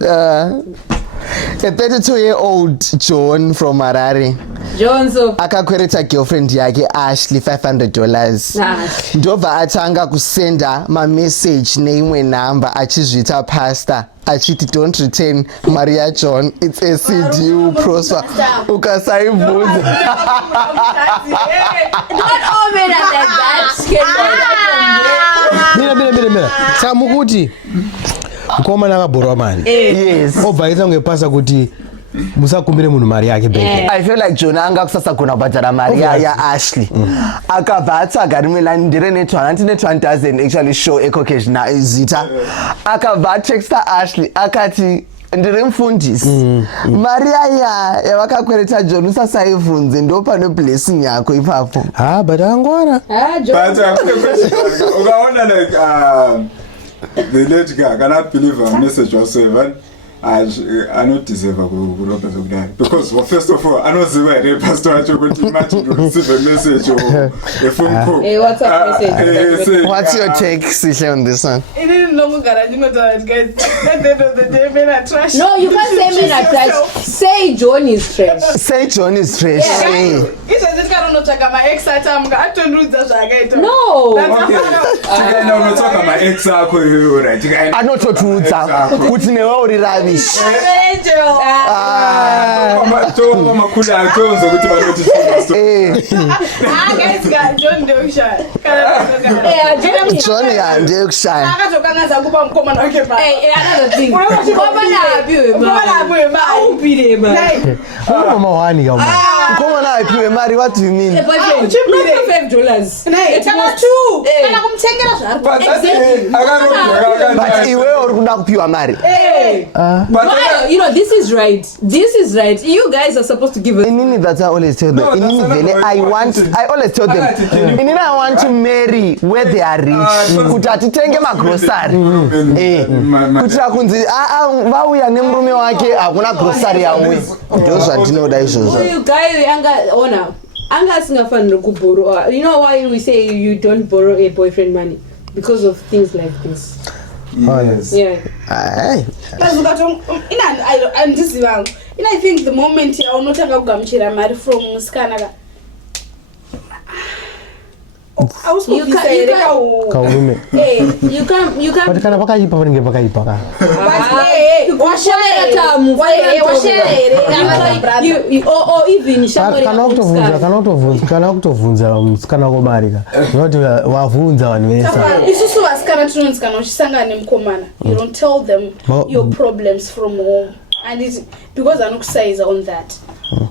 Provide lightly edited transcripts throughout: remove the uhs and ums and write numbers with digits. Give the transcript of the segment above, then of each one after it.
a 32-year-old John from Harare. Johnson akakwereta girlfriend yake Ashley $500. Ndobva atanga kusenda message neimwe number achizvita pastor achiti don't return Maria John, it's a seed you prosper. Ukasaibvunza. Not all men are like that. Mira. Samukuti. Mkomana akabhorwa mani. Yes. Obva itangepasa kuti musakumbire munhu mari yake beke. I feel like John anga kusasa kuna kubhadhara mari ya Ashley. Akabva atsvaga rimwe ndire net 1,000 actually show ecocation na izita. Akabva texta Ashley akati ndiri mufundisi. Mari yavakakwereta John usasaivhunze ndo pane blessing yako ipapo. But angora. But ukaona like the late guy cannot believe a message whatsoever. I not deserve to because well, first of all, I know the pastor actually to receive a message or a phone call. Hey, what's up message? What's your take, Sisha, on this one? It didn't look guys. At the end of the day, men are trash. No, you can't say men are trash. Say John is trash. Say John is trash. Yeah. No. What do you mean? $5. But you know, this is right. You guys are supposed to give us. That's I always tell them. I always tell them. I want to marry where they are rich. Kutatitenge magrosari. Kutira kunzi vauya nemurume wake hakuna grocery yawe. Ndio zvatinoda izvozvo. You guy anga singafanira kuborrow. You know why we say you don't borrow a boyfriend money? Because of things like this. Oh yes. Yeah. I think the moment you are not marry from Scanaga. You can't. But kana vakaipa vanenge vakaipa ka. Or even somebody. Kana kutovunza musikana komarika. Not wavunza vanhu vese. Isusu vasikana tinonzikana uchisangana nemukomana. You don't tell them your problems from home. And it's because anokusaiza on that.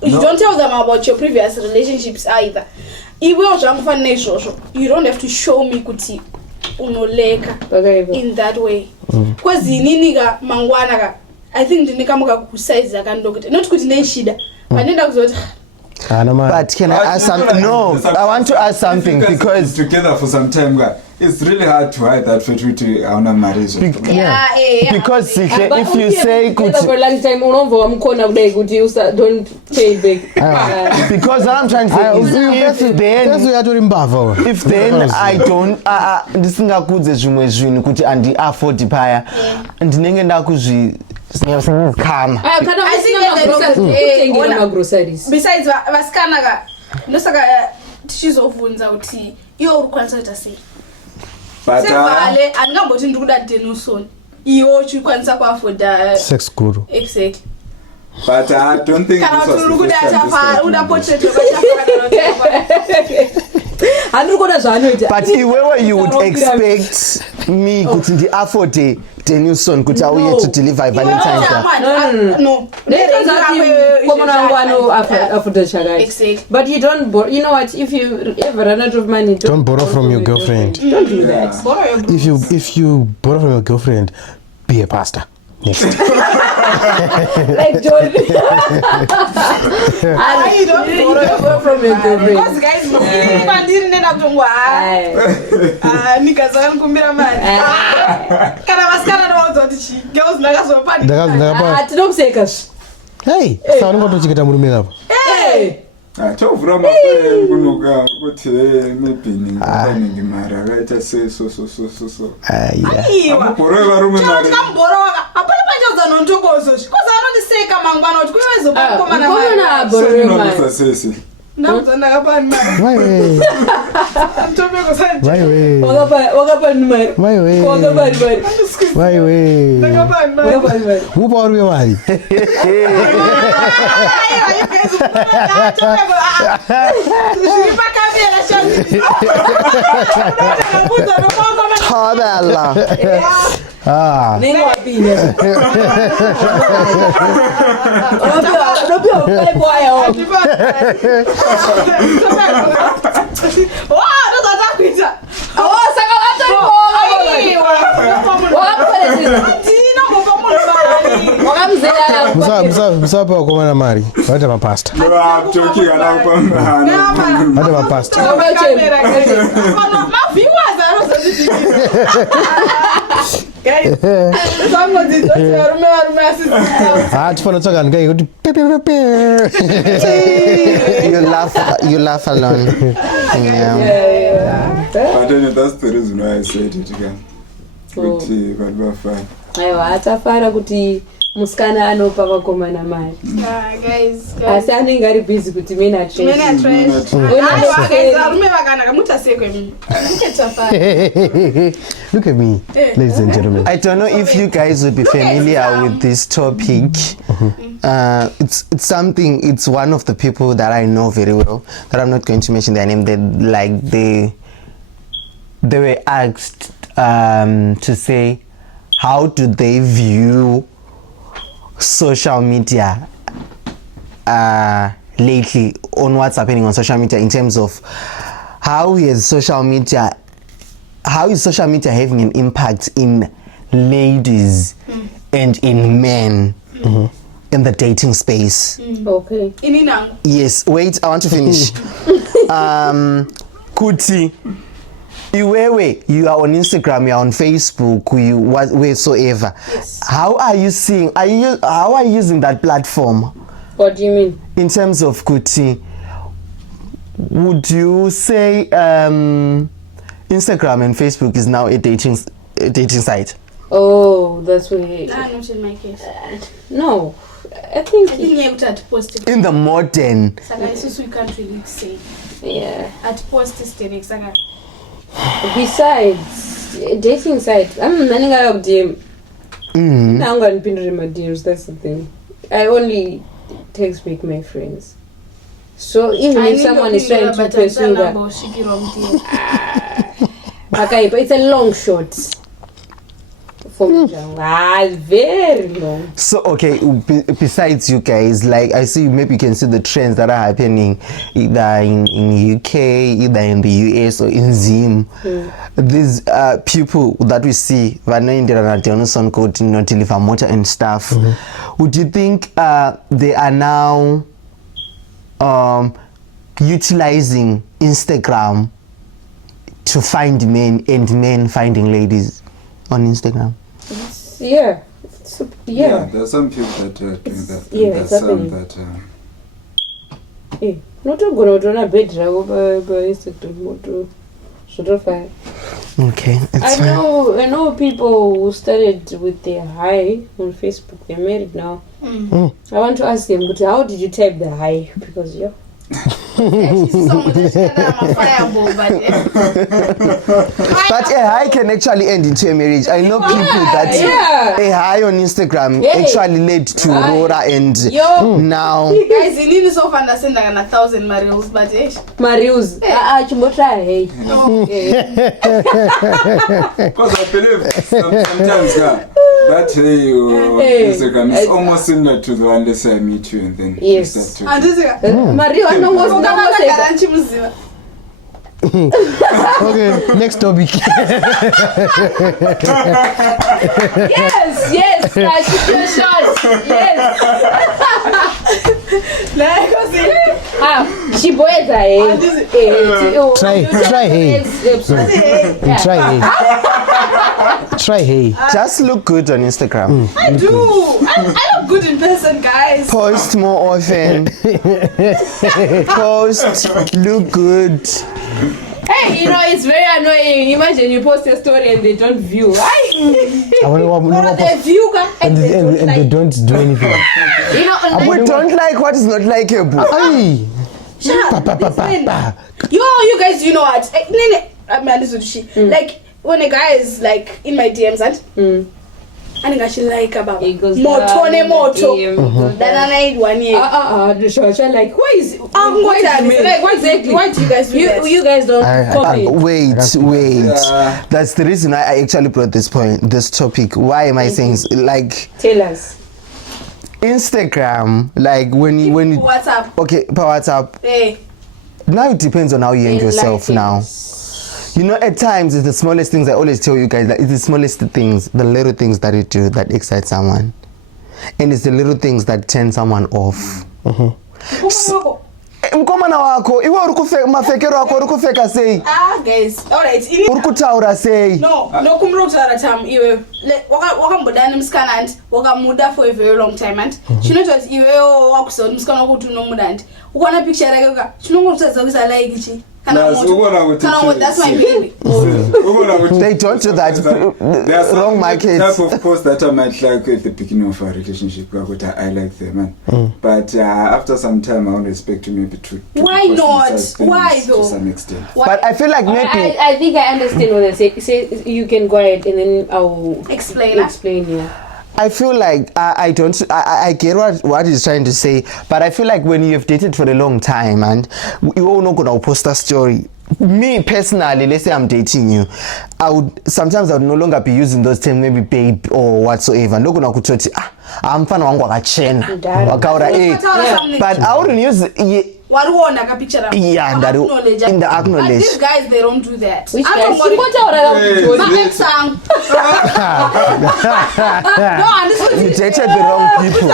You don't tell them about your previous relationships either. You don't have to show me kuti unoleka in that way. Because niniga mangwana I think ndinika muka kusaiza kandokuti not kuti neshida panenda kuzoti. But can I ask something? No, I want to ask something because together for some time, it's really hard to hide that fact with our marriage. Because if you say for a long time, don't pay big. Because I'm trying to say if then I don't ndisingakudze zvimwe zvinhu kuti andi afford paya ndinenge ndakuzvi come. I think besides vaskana ndosaka tichizovunza kuti iwo urikwanisa kuita sei. Sevale andingamboti ndiri kuda Denison iwo uchikwanisa kuafoda sex guru. Exactly. But I don't think this was the first but where you would expect me to afford Denison kuti auye to deliver Valentine's Day. No. But you don't borrow. You know what? If you ever run out of money, don't borrow from your girlfriend. Don't do that. If you borrow from your girlfriend, be a pastor. Next. Like John. I don't borrow from your girlfriend. Because guys, mandiri nenda kutongwa. Nikaza kumbira mali. Kana vasikana ndozo tichi. Girls ndakazopani. Tinokusekas. Hey, sauri ngotochiketa murume kapo. Hey. Chovura mafere kunoka kuti maybe ningi mari akaita so. Yeah. Amubhoro varume mari. Amubhoro apana panjodza nontokozo because anondiseka mangwana kuti kuwezokomana Mukomana borrow money. Wakapa ni mari. Wakapa ni mari. Who bought me money? Tabela. Nengo wapine. Robio pale kwa yao. Saka watu Msapa wakomana mari. Wata mapasta. Wata mapasta. Tifana tsoka ngai kuti You laugh alone. But then that's the reason why I said it again. Kuti vanhu vafana. Aiwa atafara kuti musikana anopa vakomana mari. Guys. Asi anenge ari busy kuti men are trash. Look at me, ladies and gentlemen. I don't know if you guys would be familiar with this topic. It's one of the people that I know very well, that I'm not going to mention their name. They were asked to say how do they view social media lately, on what's happening on social media, in terms of how is social media having an impact in ladies and in men in the dating space. Okay. Yes, wait, I want to finish. Kuti, Iwewe, you are on Instagram, you are on Facebook, wheresoever. Yes. How are you seeing? How are you using that platform? What do you mean? In terms of Kuti, would you say Instagram and Facebook is now a dating site? Oh, that's what Not in my case. No. I think you have to post it. In the modern. So we can't really say. Yeah. At post it. Besides dating site, I'm running out of DM. Now I'm going to pin my DMs. That's the thing. I only text with my friends. So even if someone is trying to pursue that, okay, but it's a long shot. For me, very long. So okay, besides you guys, like I see, maybe you can see the trends that are happening either in UK, either in the US or in Zim. These people that we see, deliver motor and stuff. Would you think they are now utilizing Instagram to find men and men finding ladies on Instagram? Yeah. Yeah, there are some people that are doing that. Yeah, There's it's some happening. that Not going to a bed by Instagram. Okay, I know people who started with their hi on Facebook. They're married now. I want to ask them, but how did you type the hi? Because but a hi can actually end into a marriage. I know people that a hi on Instagram actually led to Rora and now. Guys, you need to understand like 1,000 Marios, but Marius. Hey. because I believe sometimes that Instagram is almost similar to the one they say I meet you and then Yes. you start to Mario, I know what's Okay, next topic. Yes, shoot your shots. Yes. She boys Try hey. Just look good on Instagram. I do. I look good in person, guys. Post more often. Post, look good. Hey, you know, it's very annoying. Imagine you post a story and they don't view. Or they view and they don't do anything. You know, We don't like what is not likeable. Aye. Shut up. Pa, pa, pa, pa. You guys, you know what? Like when a guy is like in my DMs and actually like about moto then I need 1 year. Like why is why do you guys do that? You guys don't comment. Wait. That's the reason I actually brought this topic. Why am I saying like? Tell us. Instagram, like when you WhatsApp. Okay, per WhatsApp. Hey. Now it depends on how you hang yourself now. You know, at times it's the smallest things. I always tell you guys that it's the smallest things, the little things that you do that excite someone, and it's the little things that turn someone off. Mkomana wako, iwe urikufeka mafekero wako urikufeka sei. Guys, all right. Urikutaura sei. No kumrokutaura time iwe wakambodana mskanant wakamuda for a very long time and chinoti iwe wakusona mskana ukuthi unomudandi. Ukona picture yake ka chinongotsadza kusa like ichi. That's my baby. They don't do that. There's Wrong market. Type of post that I might like at the beginning of a relationship. I like them, man. But after some time, I won't expect to maybe to why not? Why though? To some extent. Why? But I feel like maybe I think I understand what they say. Say you can go ahead and then I'll explain. Yeah. I feel like I get what he's trying to say, but I feel like when you've dated for a long time and you all not gonna post a story. Me personally, let's say I'm dating you, I would no longer be using those terms, maybe babe or whatsoever. No gonna kutoti I'm fan wangu wakachena wakaura but I wouldn't use Waruona ka picture of in the acknowledge. These guys, they don't do that. Which I don't You dated the wrong people. No.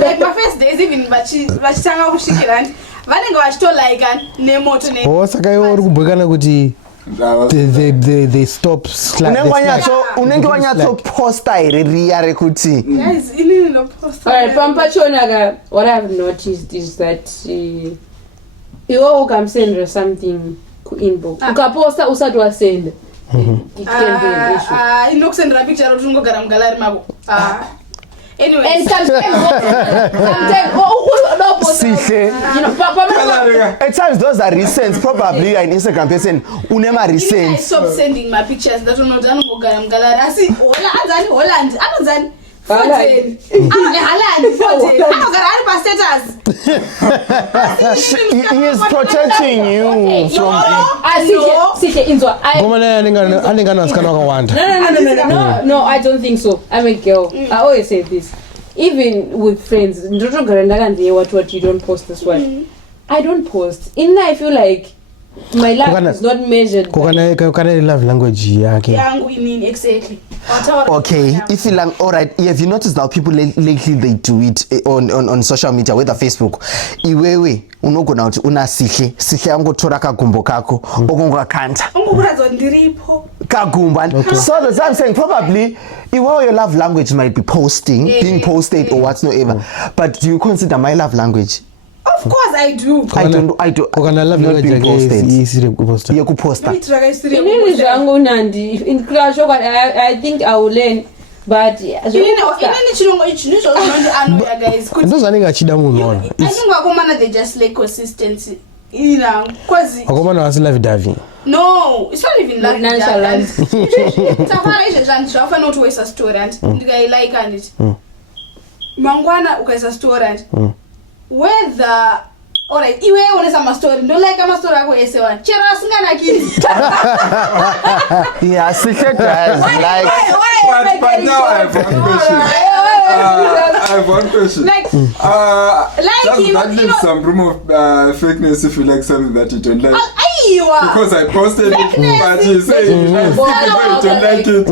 Like my first days, even vachitanga kushikirani vanenge vachitolaika nemoto ne. Saka iwe uri kubhekana kuti they stop unenge wanyatso posta here riya rekuti guys inini no posta. Alright, pampachonaga what I've noticed is that iwe ukamsendera something ku inbox ukaposta usati wasenda it can be an issue. Inokusendera picture kuti ungogara mugalari mako. Anyway, and sometimes at times those are recent. Probably you're an Instagram person who never recent. I stop sending my pictures. That don't know that no go gallery. I see Holland. Amazon. Holland. He is protecting you from. No, I don't think so. I'm a girl. I always say this. Even with friends, what you don't post this one. I don't post. I feel like my love is not measured. Love language exactly. Okay, if you like, all right. Have you noticed now people lately they do it on social media, whether Facebook. Iwewe unogona kuti unasihle yangotora kagumbo kako okungakanta. Kagumba. So that's what I'm saying. Probably your love language might be being posted or whatsoever. But do you consider my love language? Of course I do. I don't. Love not being posted. Kuposta. In class, I think I will learn. But guys. I think wakomana they just like consistency. No, it's not even like that. Safari is just often not waste a story and I like it. Mangwana ukaisa story whether alright iwe unesa ma story ndo like ama story yako yesewa chero asingana kini. Yeah, secret guys like but now I have one question. Like that leaves some room of fakeness if you like something that you don't like. Because I posted it, but you say you don't like it.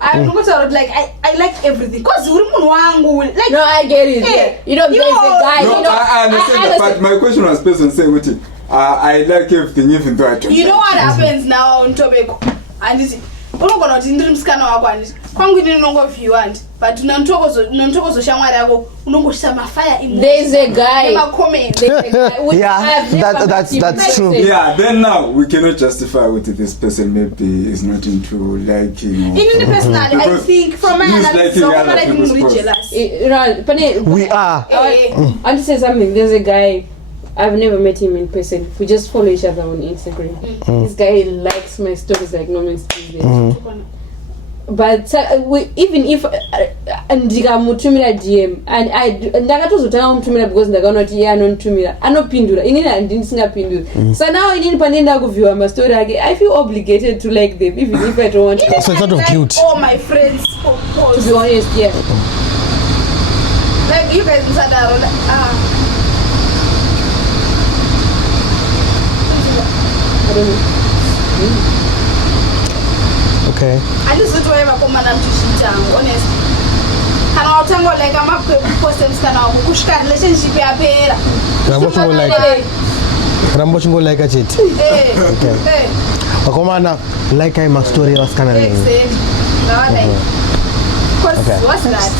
I'm not sure, like I like everything. Cause like no, I get it. Hey, you know, there's a guy. No, I understand that, but my question was based on saying, I like everything, even though I don't. You know what happens now on Tobacco, and unogona kuti ndiri musikana wako handiti kwangu ini unongovhiwa handi but nontokozo shamwari yako unongoshisa mafire there's a guy that's true. Yeah, then now we cannot justify what this person maybe is not into liking. Even personally, I think from my analysis, We are. I want to say something. There's a guy. I've never met him in person. We just follow each other on Instagram. This guy likes my stories like no man's business. But even if ndikamutumira DM and ndakatozotanga kumutumira because ndakaona kuti iye anonitumira anopindura inini handisingapinduri so now inini panenda kuvhiwa mastori ake I feel obligated to like them even if I don't want to. So it's sort of guilt. All my friends To be honest, yeah. Like you guys msadaro I don't know. Okay. andizitoeva komana mtishichangu honest kana watanga like amapostems kana kusvika relationship yapera rambo like a chit. Okay. Wakomana like I must story was kind of. Okay. What's that?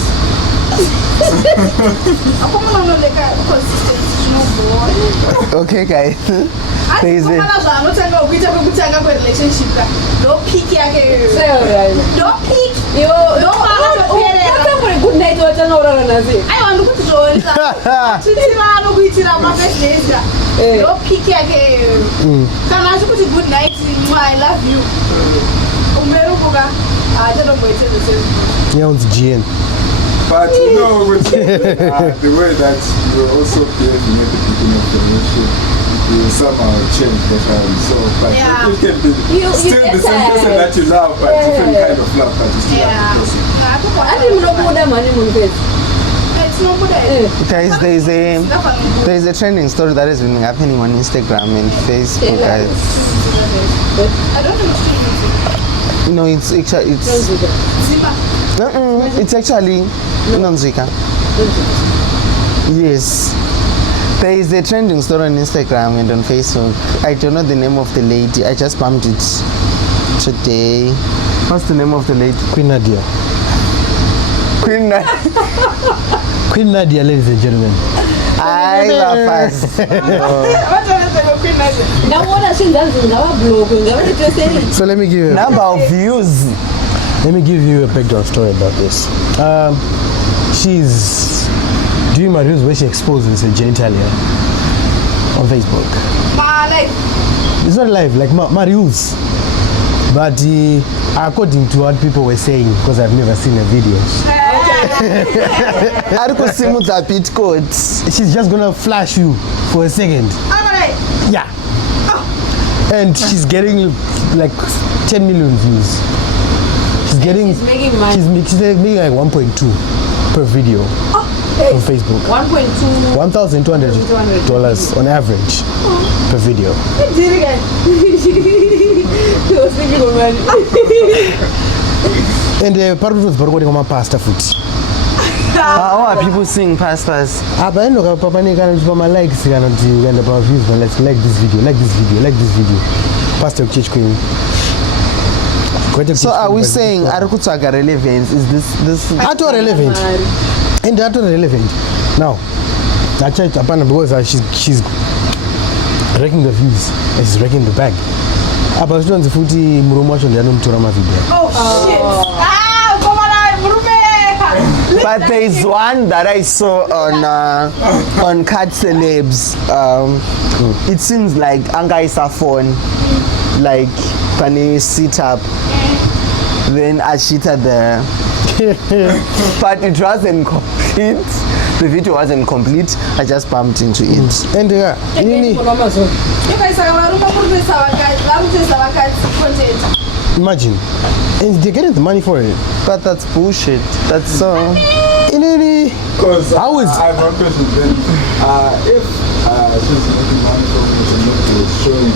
Akomana no like consistency no boy. Okay, guys. There is a anotanga kuita kwekutanga kwe relationship ka do pick yake do pick Yo what good night watanga urara nazi I want to kutoza titira no kuitira ma best days do pick yake kana kuti good night I love you umeruka don't go into the same Yeah, it's GN. But you know, with, the way that you also behaving at the beginning of the relationship, you somehow change the time. So, but Yeah. it can be still the same person that you love, but different kind of love that you still have the person. ati munobuda mani munipedzi It's no good. Guys, there is a trending story that has been happening on Instagram and Facebook, guys. I don't know. No, it's actually it's actually Nonzika. Yes. There is a trending story on Instagram and on Facebook. I don't know the name of the lady. I just bumped it today. What's the name of the lady? Queen Nadia. Queen Nadia. Queen Nadia, ladies and gentlemen. I love us. So let me give you Number of views. Let me give you a background story about this. She's doing my reels where she exposes her genitalia on Facebook. My life. It's not live, like my reels. But according to what people were saying, because I've never seen a video, she's just gonna flash you for a second. Yeah. And she's getting like 10 million views. She's making money. She's making like 1.2 per video on Facebook. 1.2 $1,200 on average per video. He was thinking of money. And part of it was recording on my pastor foot. How are people seeing pastors? But I know Papa my likes and about views, but let's like this video, like this video, like this video. Pastor Church Queen. So are we saying Arukutsaga relevance? Is this Ato relevant? And Ato relevant. Now, I checked upon because she's wrecking the views and she's wrecking the bag. About the footy Murumash and the Turama video. Oh shit! But there is one that I saw on Cat Celebs. It seems like Anga is a phone, like Pani sit up. Then I cheated there. But it wasn't complete. The video wasn't complete. I just bumped into it. And imagine, and they're getting the money for it. But that's bullshit. That's so. Because how is I have one question then. If she's making money from it and not showing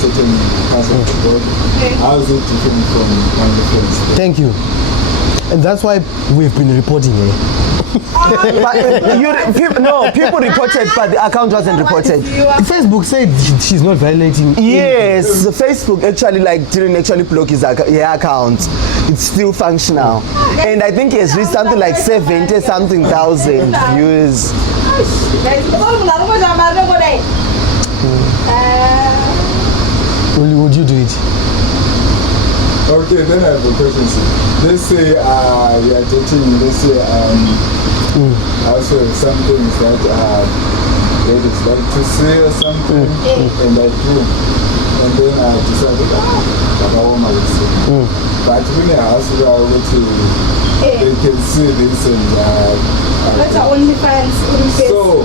certain parts of the body, how is it different from one of the friends? Thank you. And that's why we've been reporting it. But people reported, but the account wasn't reported. Facebook said she's not violating. Yes, the Facebook actually didn't actually block her account. It's still functional, and I think he has reached something like 70,000 views. Would you do it? Okay, then I have a question. Let's say we are dating. Let's say also some things that ladies like to say or something, and I do, and then I decided but when I ask you they can see this and that's our only fans. So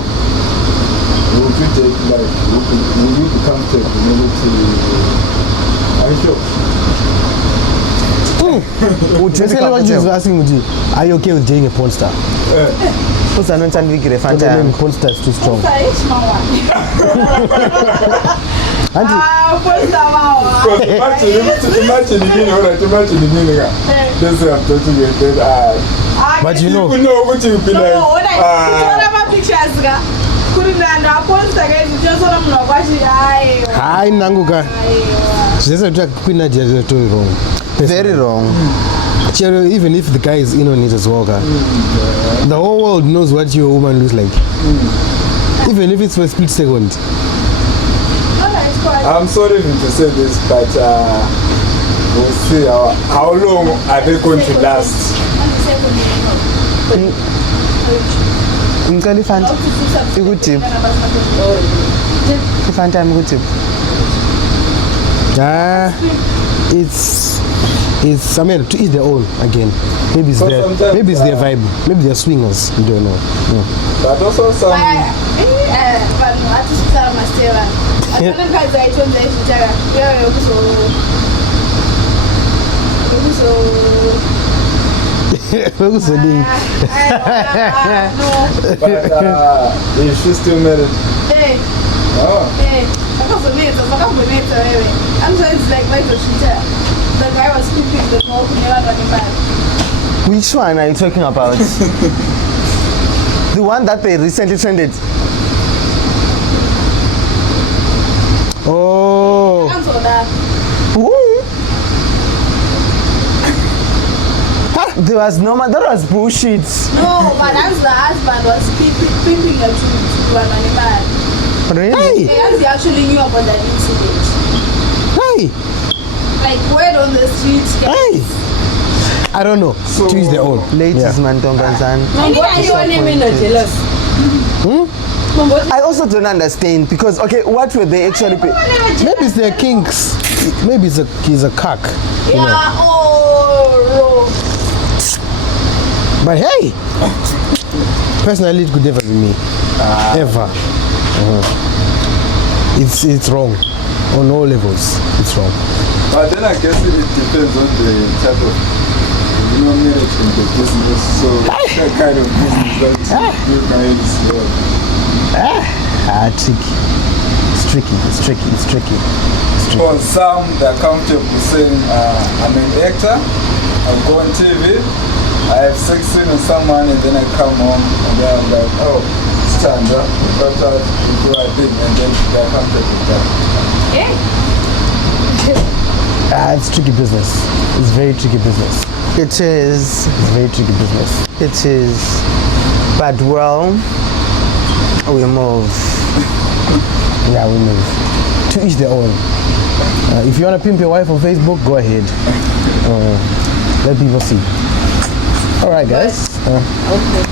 would you take would you be comfortable to? Are you sure? What she's asking with you, are you okay with dating a porn star? What's the name? Porn star is too strong. But you know what you be like. Hi Nanguka. She's totally wrong. Very wrong. Even if the guy is in on it as well, the whole world knows what your woman looks like. Even if it's for a split second. I'm sorry to say this, but we'll see how long are they going to last. It's I mean, to each their own again. Maybe it's their vibe. Maybe they're swingers. You don't know. But also some. But is she still married? The guy was keeping the dog, never running back. Which one are you talking about? The one that they recently trended. Oh. There was no man. That was bullshit. No, but that's the husband was pimping her to run running back. Really? He actually knew about that incident. Hey. Like word on the streets. Hey. I don't know. So, to each their own. Ladies, man, I also don't understand because what were they actually? Maybe it's their kinks. Maybe he's a cock. Yeah. But hey, personally, it could never be me. Ever. It's wrong on all levels. It's wrong. But then I guess it depends on the type of marriage in the business. So that kind of business that you guys tricky. It's tricky. For some, they're comfortable saying, I'm an actor, I'll go on TV, I have sex scene with someone, and then I come home, and then I'm like, oh, stand up, cut out, do a thing, and then they're comfortable with that. It's tricky business. It's very tricky business. It is. It's very tricky business. It is. But well, we move. Yeah, we move. To each their own. If you want to pimp your wife on Facebook, go ahead. Let people see. All right, guys. Okay.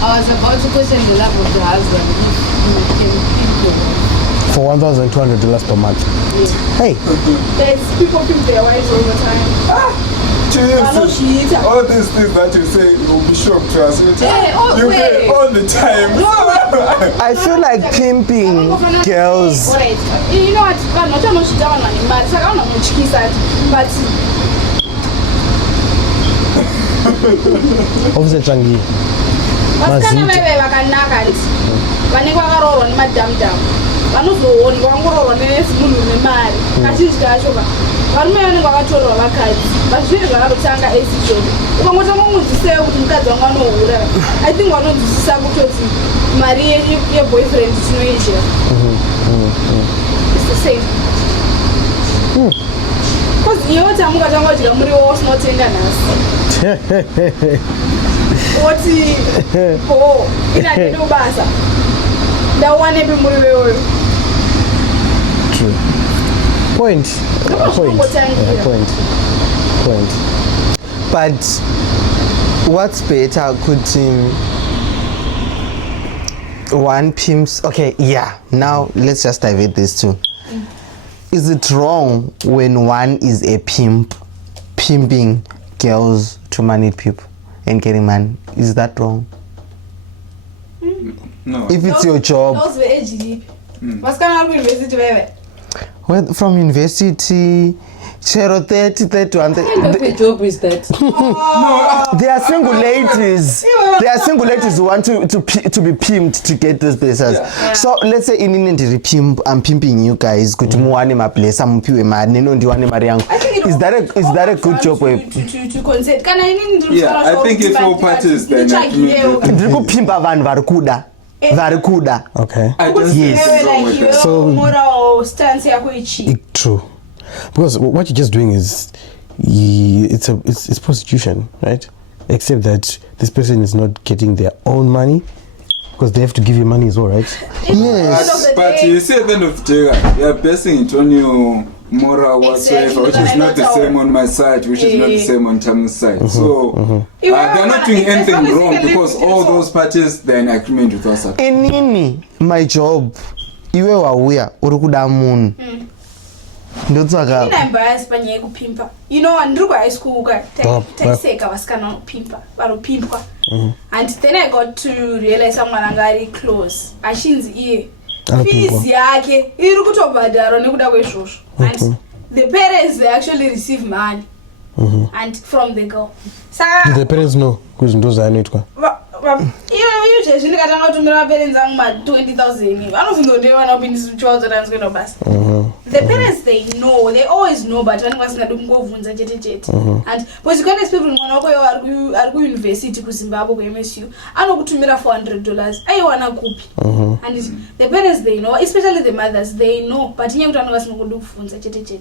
I was about to question the love of the husband if you can pimp for $1,200 per month. Yeah. Hey. There's people pimp their wives all the time. All these things that you say will be shocked to us. You pay all the time. I feel like pimping girls. You know what? I'm not sure but Officer Changi. vasikana vaive vakanaka nti vanenge vakaroorwa nemadhamu dhamu vanozooni vangoroorwa nemunhu une mari kazhinji kacho ka varume vanenge vakatorwa vakadzi vazviri vakatotanga esizvoni ukangotanga kumudziseyo kuti mukadzi wangu anohura I think vanonzwisisa kutoti mari yeboyfriend tinoizhera it's the same because iwe tamukatanga kudya muriwo usinotenga nhasi oti inadede ubasa ndauwanepi muriwe oyo True. Point. But what's better could one pimps okay, yeah. Now let's just divert these two. Is it wrong when one is a pimp pimping girls to manage people and getting money? Is that wrong? No. If it's your job. Those were age. What's going on with university, baby? Well, from university, 31. What kind of a job is that? There are single ladies. There are single ladies who want to be pimped to get those places. Yeah. So let's say in pimp, I'm pimping you guys. Good muane ma place, I'm pimping man. Nino ndiwane mariangu. Is that a good job? To consent. Can I I think if all parties then Ndiko pimpa van varikuda. Varikuda. Okay. Yes. So moral stance yako ichi. True. Because what you're just doing is it's prostitution, right? Except that this person is not getting their own money because they have to give you money as well, right? Yes. But you see at the end of the day, you're basing it on your moral whatsoever, which is not the same on my side, which is not the same on Tamu's side. So they're not doing anything wrong because all those parties they're in agreement with us. Inini my job. Iwe wauya urikuda munhu. Ndotsaka. Ina embarrass panyaya kupimpa. You know, ndiri ku high school ka taiseka vasikana pimpa, varopimpwa. And then I got to realize someone angari close. Ashinzi iye. Fees yake iri kutobhadharwa nekuda kwezvozvo. And the parents they actually receive money. And from the girl. Do the parents know because those are not Usually ndikatanga kutumira parents angu ma 20,000 vanozondodeva kupindisa chiwadzo ranzweno basa. The parents they know, they always know, but vanenge vasingadi kungovhunza chete. And because you can't expect mwana wako ari ku university ku Zimbabwe ku MSU anokutumira $400 aiwana kupi. And the parents they know, especially the mothers they know, but inyaya kuti vanenge vasingadi kuvhunza chete.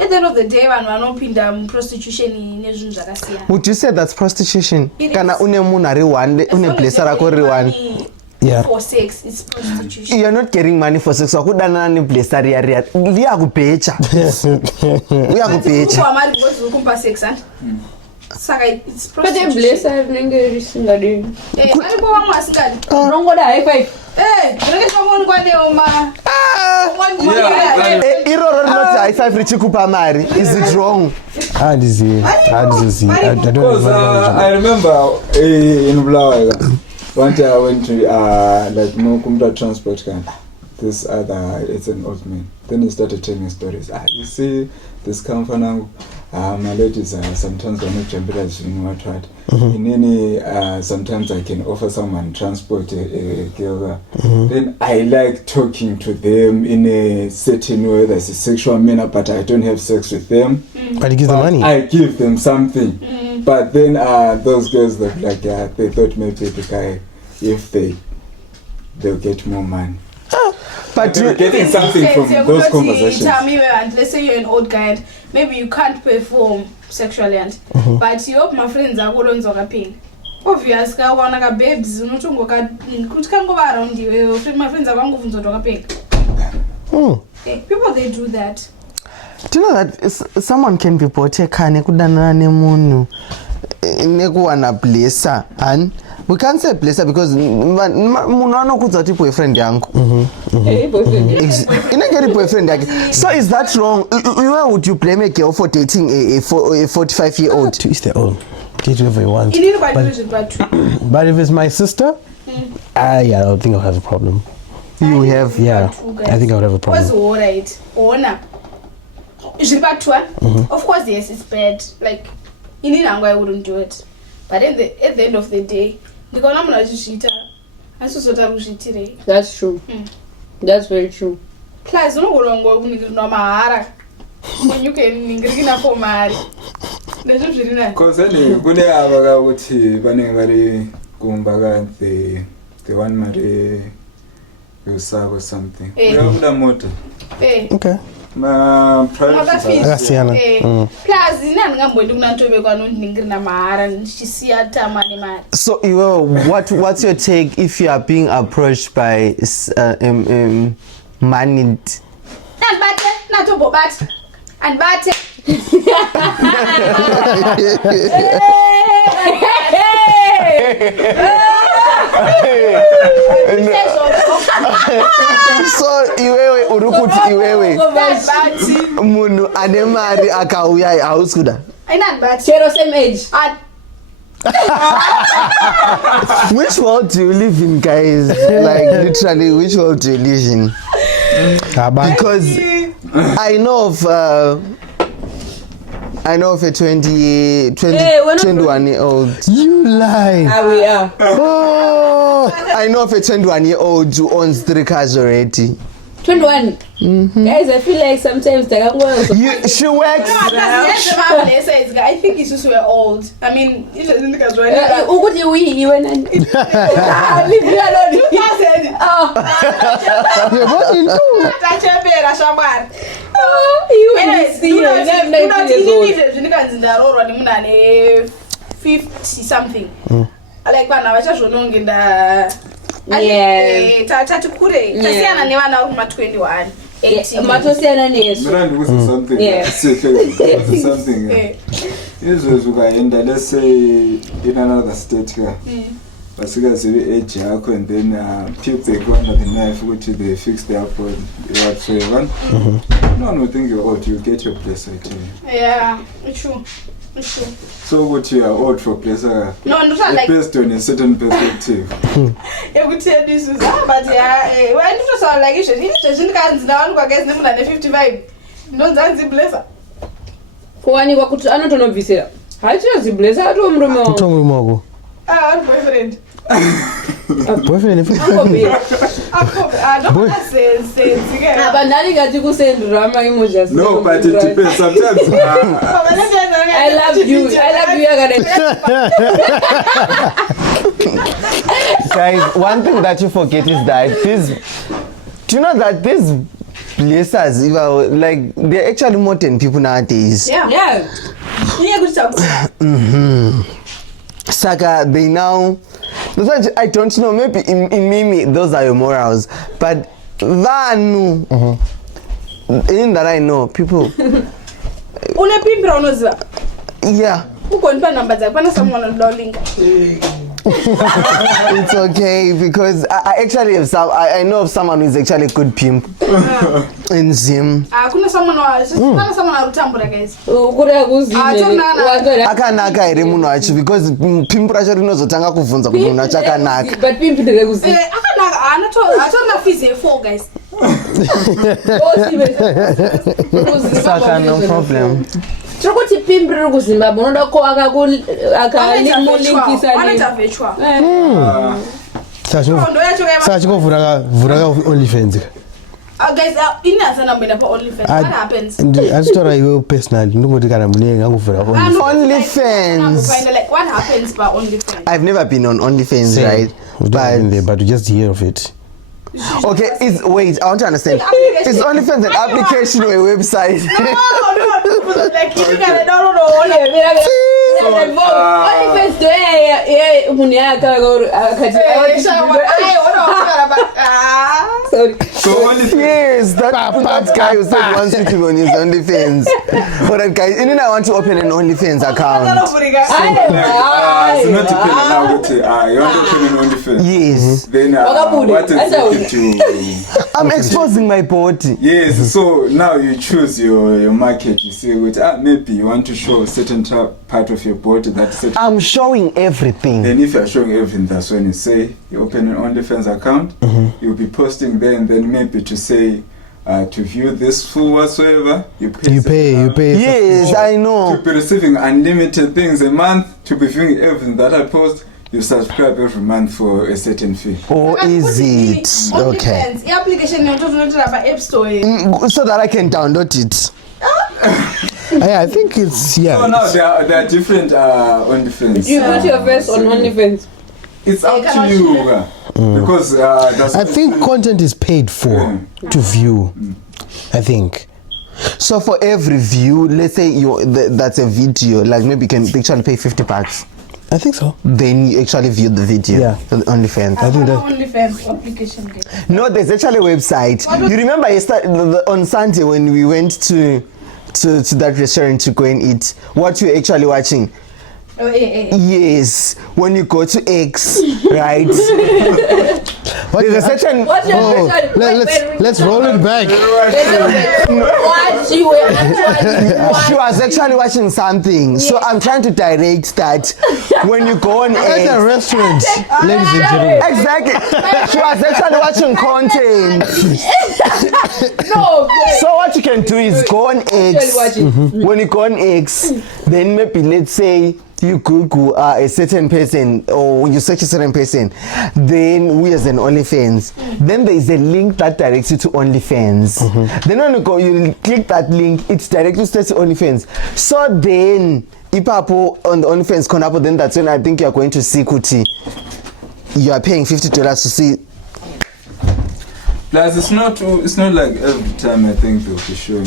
At the end of the day vanhu vanopinda muprostitution nezvinhu zvakasiyana. Would you say that's prostitution? Kana une munhu ari one une place rako ri one. Yeah. For sex, it's prostitution. You're not getting money for sex. Wakudana ni place ria. Liya kupecha. Liya kupecha. Kwa mari because ukumpa sex and. Saka it's But the prostitution. blesser nenge risingadi. Alipo wangu asikadi. Rongo da high five. Ndenge chomoni kwa neoma. Iroro rinoti high five richikupa mari. Is it wrong? I don't Because I remember in Bulawayo, one day I went to like Kumda transport camp. This other, it's an old man. Then he started telling stories. You see, this company, my ladies sometimes they're not champions in what. In any, sometimes I can offer someone transport a girl. Then I like talking to them in a certain way. There's a sexual manner, but I don't have sex with them. But you give them money. I give them something. But then those girls that like they thought maybe the guy, if they'll get more money. But you're getting something from those conversations. And let's say you're an old guy and maybe you can't perform sexually and but you hope my friends are good on paying. Obviously, I want like babes, you know, to go around you. My friends are going to paying. People they do that. Do you know that someone can be potekane kudana ne munhu nekuwana blesser and we can't say blesser because munhu anokudza kuti boyfriend yangu inenge iri boyfriend yake. So is that wrong? Where would you blame a girl for dating a 45-year-old? To each their own. Get whatever you want. But if it's my sister, I don't think I'll have a problem. You have? Yeah, I think I would have a problem. What's alright? Of course, yes, it's bad. Like, in Inango, I wouldn't do it. But at the end of the day, That's true. That's very true. Plus, no mahara. monyuke ningirikina for mari ndezvo zviri nayo cause kune ava kakuti vanenge vari kumba ka the one mari yosako something uyakuda mota okay akasiyana plus ine handingamboendi kuna ntove kwanondiningirina mahara ndichisiya tama nemari. So what's your take if you are being approached by money? Andibate natombobata andibate So iwewe urukuti iwewe munhu ane mari akauya hausi kuda chero same age. Which world do you live in, guys? Like literally, which world do you live in? Because I know of a 21-year-old. You lie. We are. Oh, I know of a 21-year-old who owns 3 cars already. 21. Guys, I feel like sometimes she works. I think it's just we're old. I mean, it doesn't think as well. You went and leave me alone. You and see you. 50 something. Like when I was just running tati kure tasiyana nevana vari kuma 21 matosiyana nesu something izvezvi ukaenda let's say in another state ka vasikazivi age yako and then people they go under the knife ukuthi they fix their phone whatsoever. No one will think you're old, you get your place, I tell you. Yeah, it's true. So what you are old for place no, not like based on a certain perspective. You could say this is but yeah, when you sound like you should can't down go against them than 55. No zanzi blazer. Kuwanikwa kuti anotonobvisira. Hachizi blazer ato murume wangu. Muto murume wako. Boyfriend. Boyfriend. No, but it depends sometimes. I love you. Guys, one thing that you forget is that do you know that these blazers, like, they're actually modern people nowadays. Yeah. Saka, they now, I don't know, maybe in Mimi, those are your morals, but Vanu, in that I know, people. Yeah. It's okay because I actually have I know of someone who's actually a good pimp in Zim. Akanaka ere munhu wacho because pimp racho rinozotanga kuvhunza kuti munhu wacho akanaka. But pimp ndekuziva. Akanaka fees 4 guys. Saka no problem. Trokuti pimp riri kuZimbabwe unoda ko akalimulinkisa sachivura OnlyFans. Guys, OnlyFans. What happens? Achitaura iwe personally ndingoti kana munenge anguvura OnlyFans. What happens by OnlyFans? I've never been on OnlyFans, right? But you just hear of it. Okay, wait, I want to understand. Is OnlyFans an application or a website? No. Like you gotta download So yes, that guy who said wants you to be on his OnlyFans. Alright guys, and then I want to open an OnlyFans account. So not depending now what you want to open an OnlyFans. Yes. Then what exactly to I'm exposing my body. Yes, so now you choose your market. You see, maybe you want to show a certain part of your body that's I'm showing everything. Then if you're showing everything, that's when you say you open an OnlyFans account, you'll be posting there, and then maybe to say to view this full whatsoever, you pay. Yes, I know. To be receiving unlimited things a month, to be viewing everything that I post, you subscribe every month for a certain fee. Or is it? Okay. The application you don't App Store. So that I can download it. I think it's So now there are different OnlyFans. You put your face on OnlyFans. It's up to you, because that's. I think content is paid for to view. I think. So for every view, let's say that's a video, like maybe you can actually pay $50. I think so. Then you actually view the video. Yeah. On OnlyFans. I think that. OnlyFans application. No, there's actually a website. You remember on Sunday when we went to that restaurant to go and eat? What you actually watching? Oh, yeah. Yes, when you go to X, right? There's a section. What's your question? Let's roll it back. What you were She was actually watching something, so I'm trying to direct that when you go on At a X. restaurant, ladies and gentlemen. Exactly. She was actually watching content. No. So what you can do is go on X. When you go on X, then maybe let's say you Google a certain person or you search a certain person, then we as an OnlyFans, then there is a link that directs you to OnlyFans. Then when you click that link, it directly starts to OnlyFans. So then ipapo on the OnlyFans corner, then that's when I think you're going to see Kuti. You are paying $50 to see. Plus, it's not like every time I think they'll be showing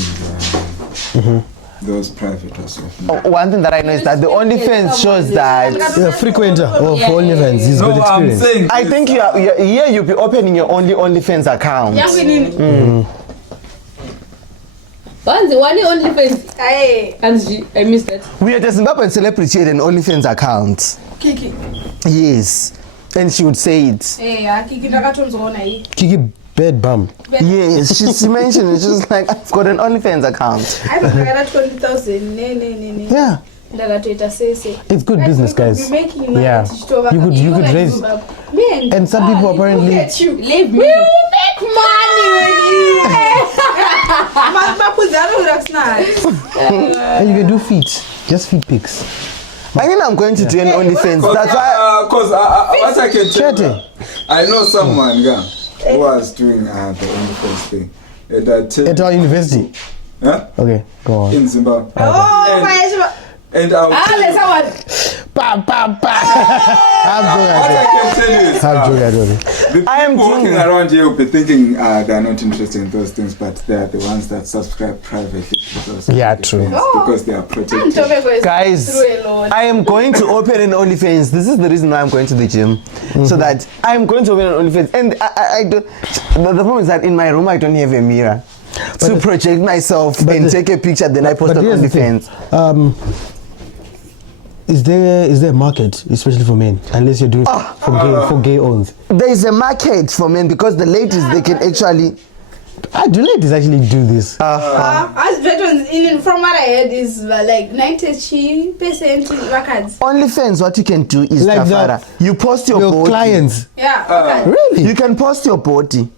those private or something. One thing that I know is that the OnlyFans shows that. Frequenter of OnlyFans is No, good I'm experience. saying. I think here you'll be opening your OnlyFans account. One OnlyFans. I missed that. We had a Zimbabwean celebrity had an OnlyFans account. Kiki. Yes. And she would say it. Kiki ndakatonzoona iyi. Kiki bed bum. Yes, she mentioned it. She's like, I've got an OnlyFans account. I have 20,000. Ne. Yeah. Ndakatoita sese. It's good business, guys. Yeah. You could raise. And some people apparently. Look at you. Leave me. We will make money with you. And you can do feet. Just feet pics. I mean, I'm going to do an OnlyFans. That's why. Because what I can tell you, I know someone who was doing the OnlyFans thing At our university. Huh? Okay, go on. In Zimbabwe. Oh, And I will tell you, Pa. what I can tell you is the people walking around here will be thinking they're not interested in those things, but they're the ones that subscribe privately to those True. because they are protected. Guys, I am going to open an OnlyFans. This is the reason why I'm going to the gym. So that I'm going to open an OnlyFans. And I don't, the problem is that in my room I don't have a mirror to project myself and take a picture, then I post on OnlyFans. Is there a market, especially for men, unless you're doing for gay owned? There is a market for men because the ladies, they can actually. Do ladies actually do this? as veterans, from what I heard, is like 90% records. OnlyFans, what you can do is Like Tafara, you post your body. clients. Yeah. Really? You can post your body.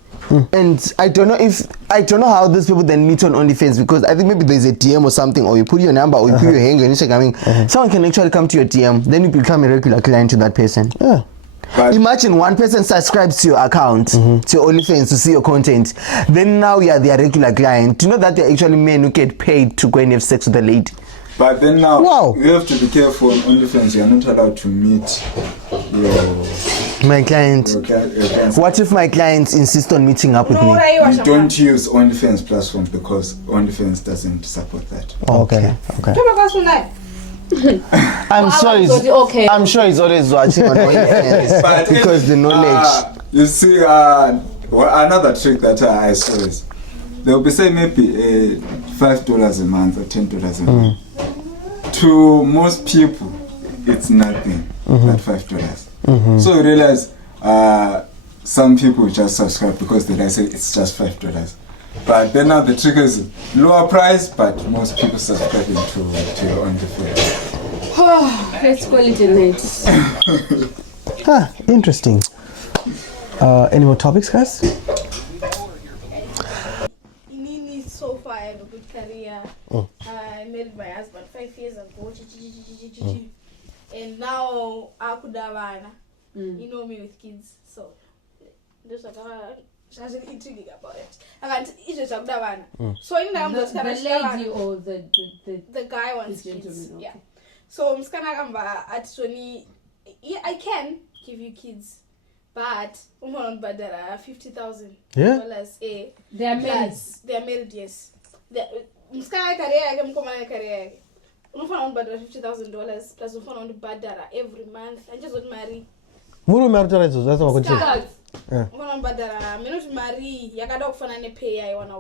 And I don't know how these people then meet on OnlyFans, because I think maybe there's a DM or something, or you put your number, or you put your hanger and you're coming. Someone can actually come to your DM, then you become a regular client to that person. Yeah. But Imagine one person subscribes to your account, to your OnlyFans, to see your content. Then now you are their regular client. Do you know that there are actually men who get paid to go and have sex with a lady? But then now, Wow. you have to be careful on OnlyFans. You are not allowed to meet My client. your clients. What if my clients insist on meeting up with me? You don't use OnlyFans platform because OnlyFans doesn't support that. Okay. I'm sure he's always watching on OnlyFans But because the knowledge. You see, another trick that I saw is they'll be saying maybe $5 a month or $10 a month. To most people, it's nothing. That $5. So you realize some people just subscribe because they say it's just $5. But then now the trick is lower price, but most people subscribing to your OnlyFans. Let's call it a night. Interesting. Any more topics, guys? So far, I have a good career. I married my husband 5 years ago. And now I could have you know me with kids. So just like she has an intriguing about it. And it's just so in the lady or the guy wants the kids. gentleman, okay. Yeah. So Mskana Gamba at Sony, yeah, I can give you kids, but badara $50,000. Yeah? They are married. They are married, yes. Mskana career, I'm coming career. Badara $50,000 plus badara every month. I just want to marry. Muru marriage, that's what I'm Badara, me not marry. Yakada kufana pay I want to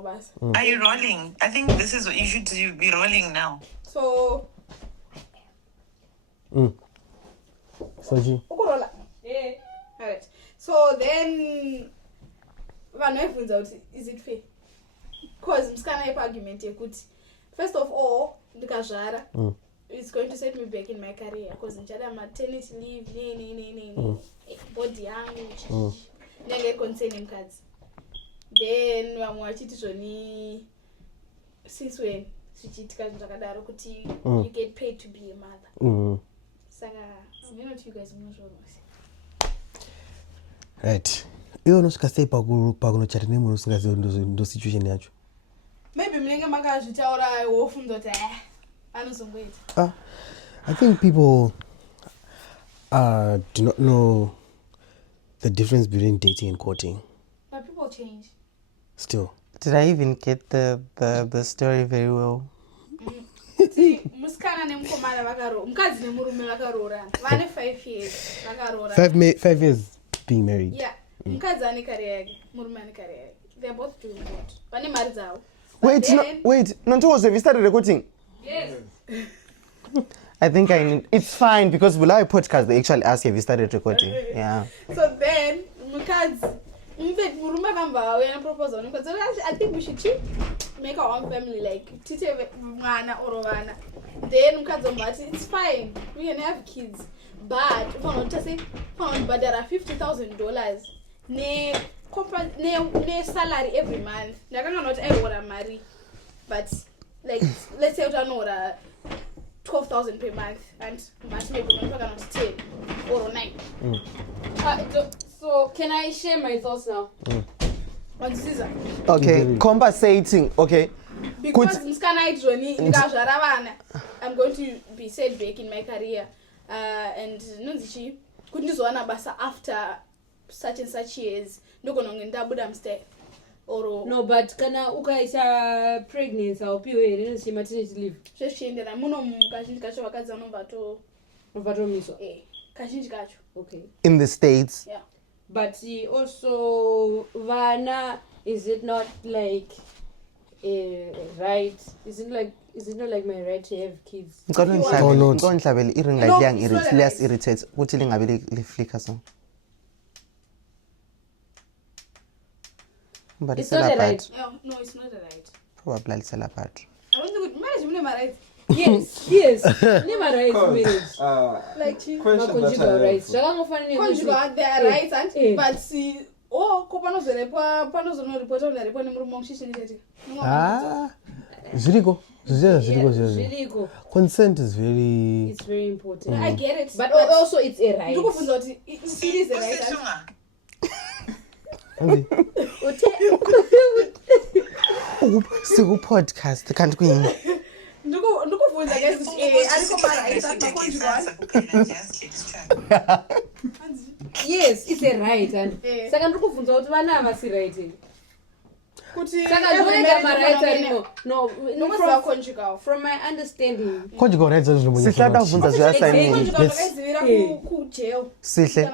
Are you rolling? I think this is what you should be rolling now. So. Soji. Ukurola. Yeah. Alright. So then, is it fair? Because Mskana argument first of all, it's going to set me back in my career because in maternity leave, body young, concerning cards. Then I'm watching it since when you get paid to be a mother. Saga, you know what you guys right. You know ska say paguno chat name usinga ndo situation yacho. Maybe mnenge makazvitaura wofundo ta anozongoita. I think people do not know the difference between dating and courting. But people change. Still. Did I even get the story very well? Muskana nemukomana vakaro mukadzi nemurume vakarorana vane 5 years vakarorana 5 years being married. Yeah. Mukadzi ane career yake murume ane career yake. They are both doing good. Vane mari dzavo. Wait, have you started recording? Yes. I think I need. It's fine because we'll have a podcast. They actually ask if you started recording. Yeah. So then, mukadzi, murume vamba when proposal, I think we should make our own family like tite mwana or vana. Then mukadzi it's fine. We can have kids, but if I want to say, but there are $50,000 ne salary every month. I cannot ever marry, but like let's say I know 12,000 per month and must maybe not 10 or 9. So can I share my thoughts now? What is that? Okay, compensating. Okay. Because I'm going to be set back in my career, and after such and such years, No, but kana ukaisa pregnancy or period she maternity leave. Okay. In the States. Yeah. But also Vana, is it not like right? Is it not like my right to have kids? Less irritates. What you flicker so? But it's not a right. No, it's not a right. Probably it's a part. I don't think marriage is my right. Yes. Never right marriage. Like conjugal rights. Conjugal, they are rights, but see, Zviriko. Consent is very. It's very important. I get it, but also it's a right. It is a right. Siku podcast can't win. Yes, it's a right and saka ndikufunza kuti vana havasi right no from my understanding Conjugal rights are sihlada uvunza zviyasaini sihle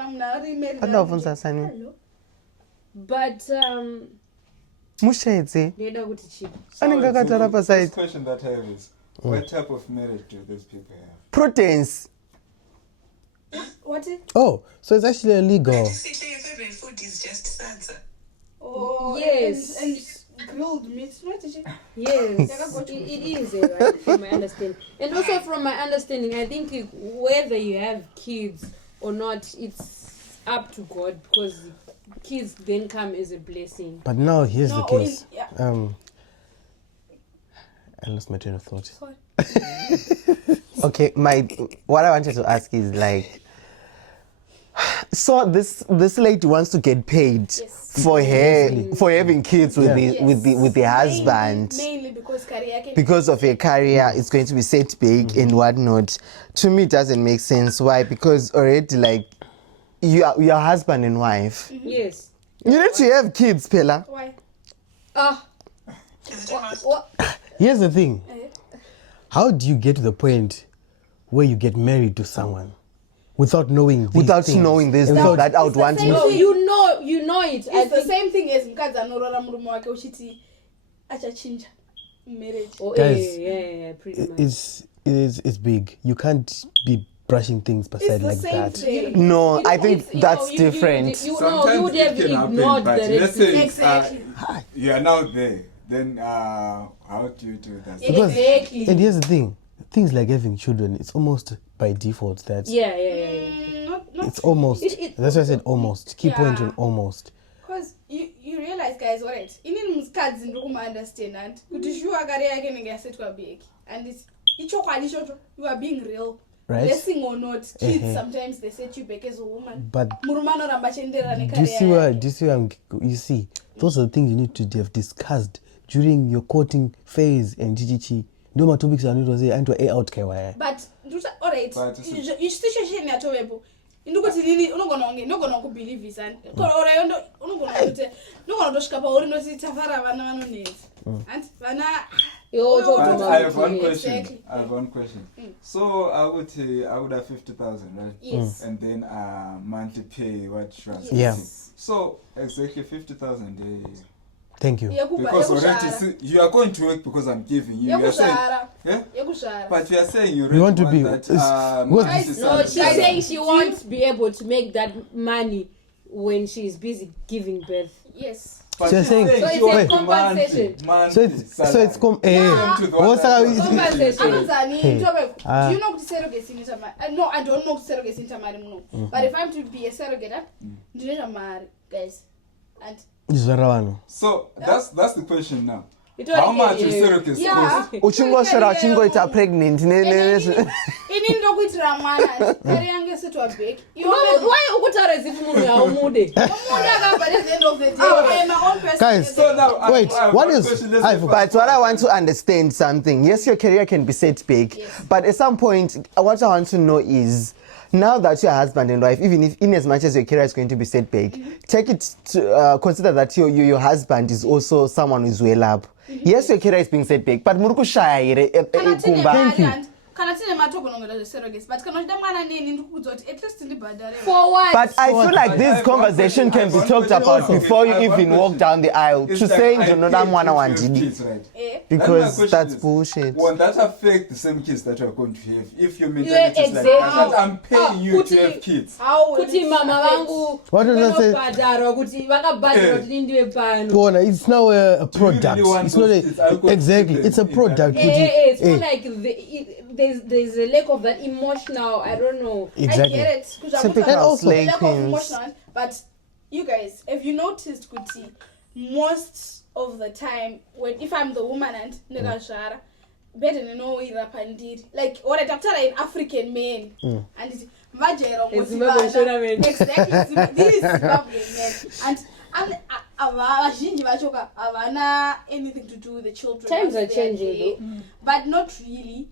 ada uvunza assignment but mushedze ndeda kuti chip anenge akatara The paside question that I have is, what type of marriage do these people have? prudence. What? Oh, so it's actually illegal. Your favorite food is just salsa. Oh, yes, and grilled meat. Yes, it is a right from my understanding. And also from my understanding, I think whether you have kids or not, it's up to God because kids then come as a blessing. But now here's the case. Yeah. I lost my train of thought. Okay, what I wanted to ask is like, So this lady wants to get paid for having kids with the husband. Mainly because career. Because of her career, it's going to be set back and whatnot. To me, it doesn't make sense. Why? Because already, like, you are husband and wife. Yes. You need to have kids, Pella. Why? Here's the thing. How do you get to the point where you get married to someone without knowing these things? Knowing this stuff that I would want to know. You know it. It's the same thing as mukadzi anorora murume wake uchiti achachinja marriage. Guys, yeah, pretty much. It's big. You can't be brushing things per It's side the like same that. thing. No, I think that's different. You Sometimes would have it can happen, ignored but the let's red say Exactly. you are now there. Then how do you do that? Because, Exactly. and here's the thing. Things like having children, it's almost by default that Yeah. Not it's almost. It- That's why I said almost. Key point Yeah. on almost. because you realize, guys, alright, inini musikadzi ndiri kumaunderstand and kuti shuwa kare yake inenge yasetwa beki and it's ichokwadi ichocho, you are being real. Right. Blessing or not, kids sometimes they set you back as a woman. But Murume anoramba achienderera do you nekare see where? yake. Do you see where? You see, those are the things you need to have discussed during your courting phase and GGT. No more topics are not say and to out KY. But alright, But situation yatovepo indikuti nini unogona kubhilivhisa orayondo unogona kutosvika pauri noti tafara vana vanonetsa and vana But I have one question. Exactly. I have one question. So I would have 50,000, right? Yes. And then monthly pay what trust. Yeah. So exactly 50,000 Thank you. because already you are going to work because I'm giving you. You are saying, yeah. But you are saying you already want to be- that. what- this is No, she's something- saying she won't be able to make that money when she's busy giving birth. Yes. But So you're she's saying- So it's you a want compensation. monthly So it's Same to the one that- Compensation. Anozani, Hey. do you know kuti surrogacy inoita mari? No, I don't know kuti surrogacy inoita mari muno. But if I'm to be a surrogate, ndinoita mari, guys. And So that's the question now. It How only much can- is surrogacy yeah. cost? Uchingosvera uchingoita pregnant ini ndokuitira mwana kare yange setwa back. Why ukutaura as if munhu yaumude? Omuda akabva at the end of the day. I am my own person. Guys, So now Wait, I have what one is- question. Let's I say But what I want to understand something. Yes, your career can be set back. But at some point, what I want to know is, now that you're husband and wife, even if in as much as your career is going to be set back, take it to consider that your husband is also someone who's well up. Yes, your career is being set back, but murukushaya here kumba. Kana tine matogonongera zvesurrogacy but kana uchida mwana neni ndikuudza kuti at least ndibhadhare. For what? But I feel like this conversation can be talked about before you even walk down the aisle. To say ndonoda mwana wandidi, because that's bullshit. Won't that affect the same kids that you are going to have if your Yeah, mentality is like exactly. that? I'm paying you to Kuti- have kids. How will kuti it mama affect? vangu What does that say? vanobhadharwa kuti vakabhadharwa kuti ndive pano. Bona, it's now a product. really want It's not those kids? Are you a, going to exactly. keep them It's a in that? product. It's more like there's a lack of that emotional, I don't know. Exactly. I get it. Typical And also slave lack of queens. emotional, but you guys, have you noticed, Kuti, most of the time when if I'm the woman and negashara, better than no irapandiri. Like what I talked in African men and it's vajero It's Zimbabwean men. Exactly. This is Zimbabwean men and vazhinji vachoka havana anything to do with the children. Times once are they changing, there. though. But not really.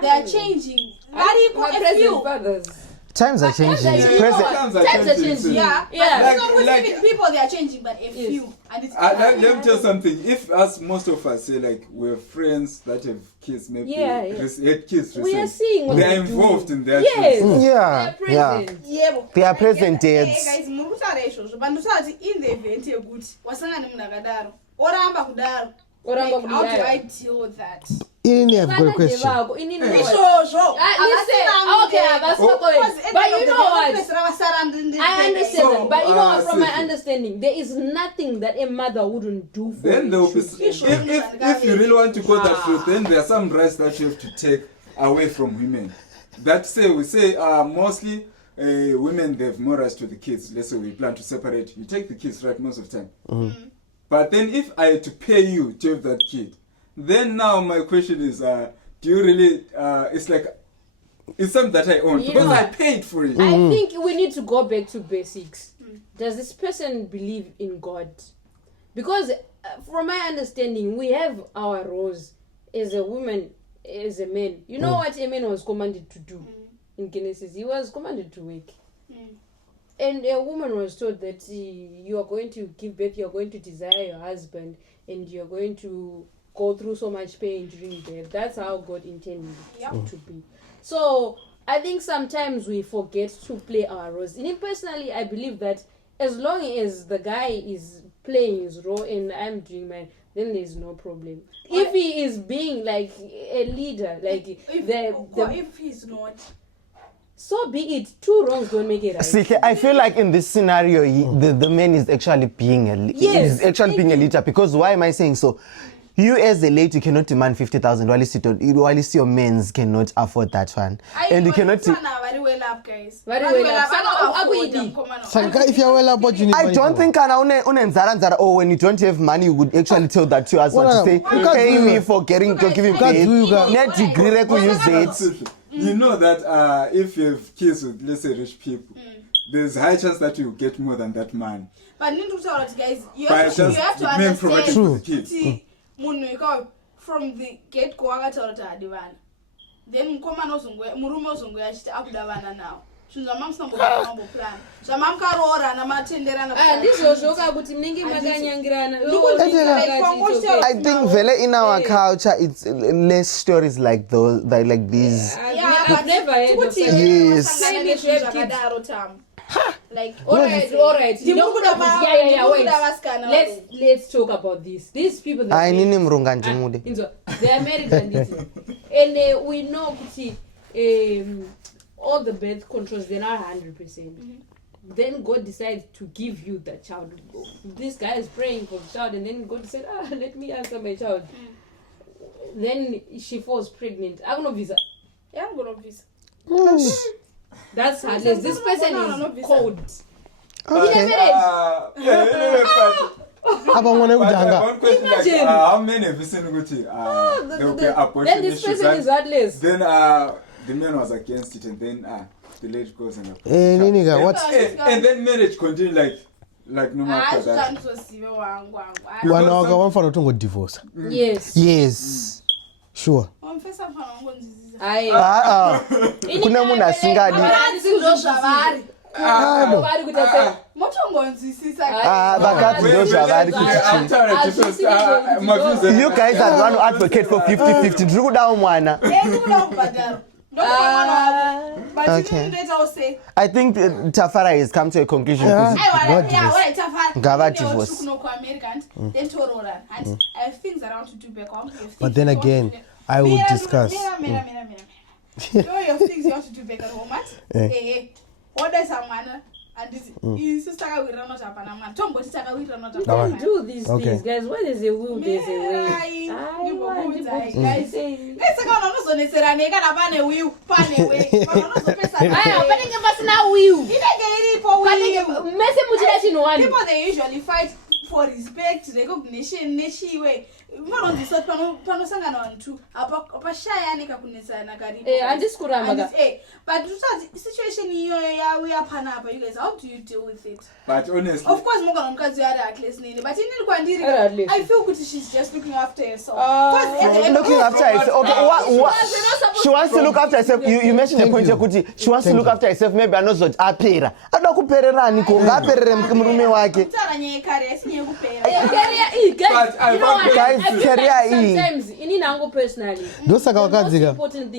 They are changing. Very My a present few. fathers. Times are changing. Times are Present- Times are changing. Yeah, Yeah. Like- even people they are changing, but a few, and it's Let me tell you something. If us, most of us, say like we're friends that have kids, maybe Yeah. had kids We are recently, seeing what they are they do. involved in their Yes. kids. Yeah, They're yeah. present. yebo. They are present dates. Guys, murikutaura izvozvo, but ndosara kuti in the event yekuti wasangana nemunhu akadaro, oramba kudaro. Oramba Like, how do kudaro. I deal with that? Inini, I've got a Vana question. devako, inini what? Izvozvo. Okay, that's not going. But you know what? I understand So, that, but you know what, from my Sissy. understanding, there is nothing that a mother wouldn't do for Then you. there will be, Children. if you really want to go that route, then there are some rights that you have to take away from women. That say we say mostly women, they have more rights to the kids. Let's say we plan to separate, you take the kids right most of the time. But then if I had to pay you to have that kid, then now my question is, do you really? It's like It's something that I own You because know I what? paid for it. I think we need to go back to basics. Does this person believe in God? Because from my understanding, we have our roles as a woman, as a man. You know what a man was commanded to do in Genesis? He was commanded to work. And a woman was told that you are going to give birth, you are going to desire your husband, and you are going to go through so much pain during birth. That's how God intended it to be. So I think sometimes we forget to play our roles. And personally, I believe that as long as the guy is playing his role and I'm doing mine, then there's no problem. If he is being like a leader, like if he's not, so be it. Two wrongs don't make it right. See, I feel like in this scenario, the man is actually being Yes, is actually being a leader. Because why am I saying so? You as a lady cannot demand 50,000 while your men's cannot afford that one. And you cannot. Very well up, guys. Very well up. Sanka, if you're well up, what you need I money don't for? think or when you don't have money, you would actually tell that to us to say, pay me for giving birth. Net degree use it. You know that if you have kids with, let's say, rich people, there's a high chance that you get more than that man. But need to tell it, guys. You By have to just men understand. providing for the kids. From the get go akataura divana. Then mkomana uzungwe murume uzungwe achiti akudavana nawo. Zvinhu zvamamsambogamba plan. Zvamamkarora namatenderana. Ndizvozvoka kuti munenge makanyangirana. I think vele in our culture it's less stories like those like these. I've never heard of that. Yes. Like all right. You know, wait. Let's talk about this. These people that they are married and we know all the birth controls, they're not 100%. Then God decides to give you the child. This guy is praying for the child, and then God said, let me answer my child. Then she falls pregnant. I'm gonna visa. Yeah, I'm gonna visa. That's heartless. This person is cold. Okay. Imagine. How many have you seen Gucci? Then this person is heartless. Then the man was against it, and then the lady goes and and then marriage continued like no matter that. Divorce. Yes. Sure. Kuna munhu asingadi. Vakadzi ndozvavari kuti you guys are the one who advocate for 50-50. Ndiri kudawo mwana. Okay. I think Tafara has come to a conclusion. Gava divorce. But then again, I will discuss. You have things you have to do back at home. What does a man and this sister will not happen? I'm not Don't do these things, guys. When there's a will, there's a way. Guys, let's go on. Also, necessarily, I got a banner will, panel way. People they usually fight for respect, recognition, way. Panosangana vantu apashaya nekakunesana karipo. But situation iyoyo yauya panapa, you guys, how do you deal with it? But honestly, of course mogana mukadzi ari heartless nini, but inini kwandiri I feel kuti she's just looking after herself. Looking after herself. Okay, she wants to look after herself. You mentioned the point kuti she wants to look after herself. Maybe anozoti apera. Ada kupererani ko ngaperere murume wake. Tsaranye kare asinye kupera. Guys, sometimes inini nangu personally. Ndosaka wakadzika.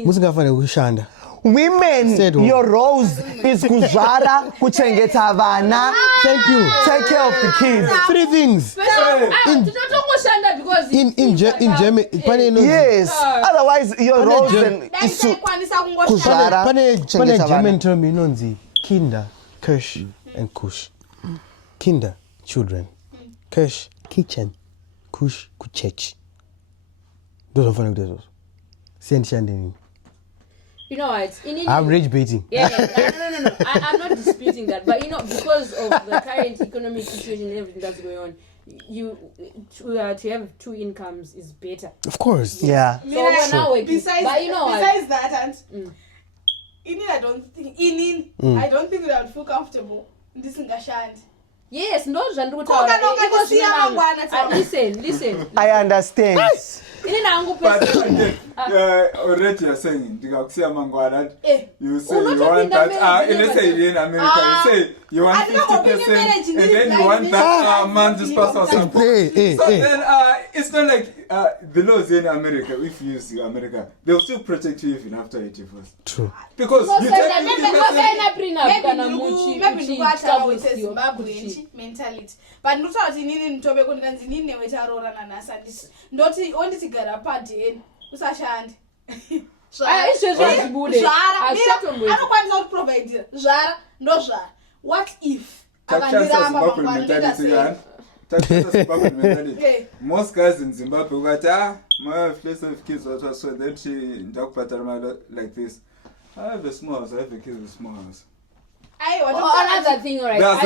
Musingafanire kushanda. Women, your roles is kuzvara, kuchengeta vana. Thank you. Take care of the kids. 3 things. In Germany, yes. Otherwise, your roles is to kuzvara. Pane German term inonzi Kinder, Kirsch, and Kush. Kinder, children. Kirsch, kitchen. Kush, kuchech. Those are funny those. Send. You know what? I'm rage baiting. Yeah, no. I'm not disputing that, but because of the current economic situation and everything that's going on, to have 2 incomes is better. Of course. Yeah. So besides that, I don't think that I would feel comfortable ndisingashandi. Yes, no, Listen. I understand. But already you're saying, you say you want that. Let's say you're in America, you say you want 50%, and then you want that man this person or something. So then it's not like the laws in America. If you use America, they'll still protect you even after you divorce. True. Because you take mentality. But not out in Tobago and in Netarora and Asadis. Not only to get a party, Usashand. I don't want not provide Zara, no Zara. What if most guys in Zimbabwe got my place of kids also so that she talk pattern like this. I have a small house, I have a kid with a small house. Another thing, right? Can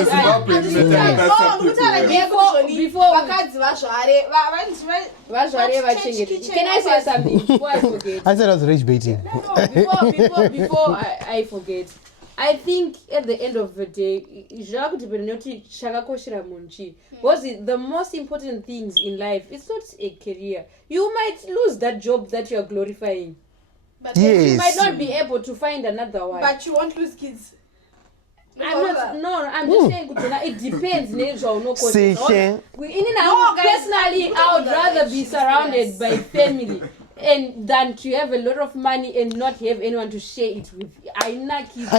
I say something before I forget? I said I was rage baiting. Before I forget. I think at the end of the day, because the most important things in life, it's not a career. You might lose that job that you are glorifying. But you might not be able to find another one. But you won't lose kids. I'm just saying it depends. Personally, I would rather be surrounded by family and than to have a lot of money and not have anyone to share it with. I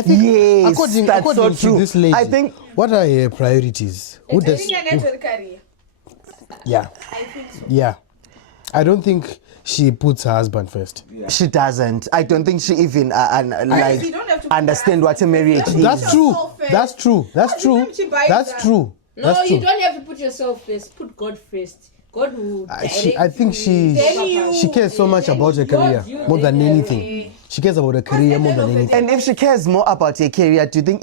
think yes, that's so true. To this lady, I think what are her priorities? Yeah. I think so. Yeah. I don't think she puts her husband first. Yeah. She doesn't. I don't think she even understand what a marriage is. That's true. That's true. That's true. That's true. No, you don't have to put yourself first. Put God first. God will I think she cares so much about her career more than anything. She cares about her career more than anything. And if she cares more about her career, do you think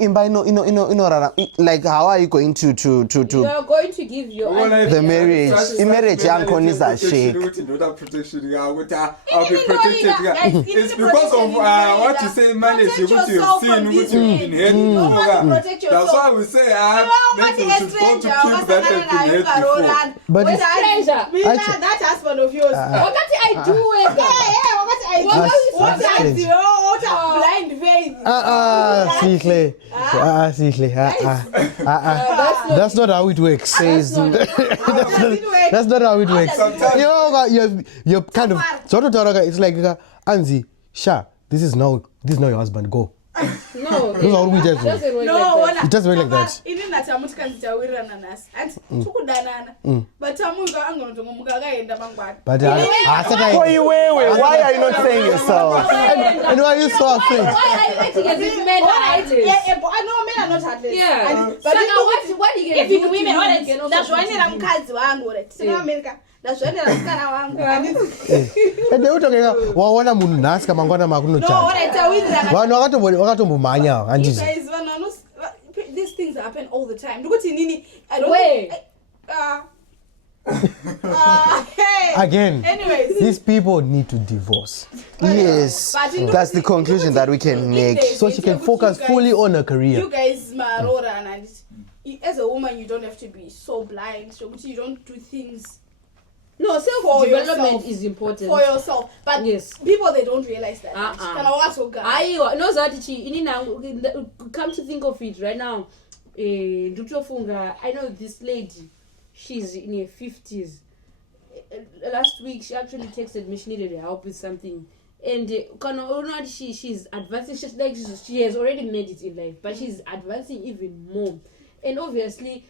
like how are you going to you are going to give your the marriage? In marriage, uncle is a shake. I'll be protected. It's because of what you say, marriage. You would have seen what you've been hearing. That's why we say maybe we should go to keep that have been heard before. But that husband of yours. What can I do with that? Blind faith. That's not how it works. That's not how it works. You're kind of it's like Anzi, Sha, this is now your husband. Go. No, those are we just no, it doesn't work like that. Even that I'm but why are you not saying yourself? And why are you so afraid? Why are you acting as if men are heartless? I know men are not heartless. Yeah. But so now what are you going to do? Women, that's why I'm cats America. That's why I'm waona munhu nhasi kamangwana makunotsvaka vanhu vakatombomhanya handizvo. These things happen all the time. Look at Nini. I don't hey. Again, anyways, these people need to divorce. Yes, that's the conclusion that we can make. So she can focus fully on her career. You guys, and as a woman, you don't have to be so blind. So you don't do things. No, self-development is important for yourself. But yes, people, they don't realize that. Come to think of it right now, I know this lady, she's in her 50s. Last week, she actually texted me, she needed help with something. And she's advancing, she has already made it in life, but she's advancing even more. And obviously,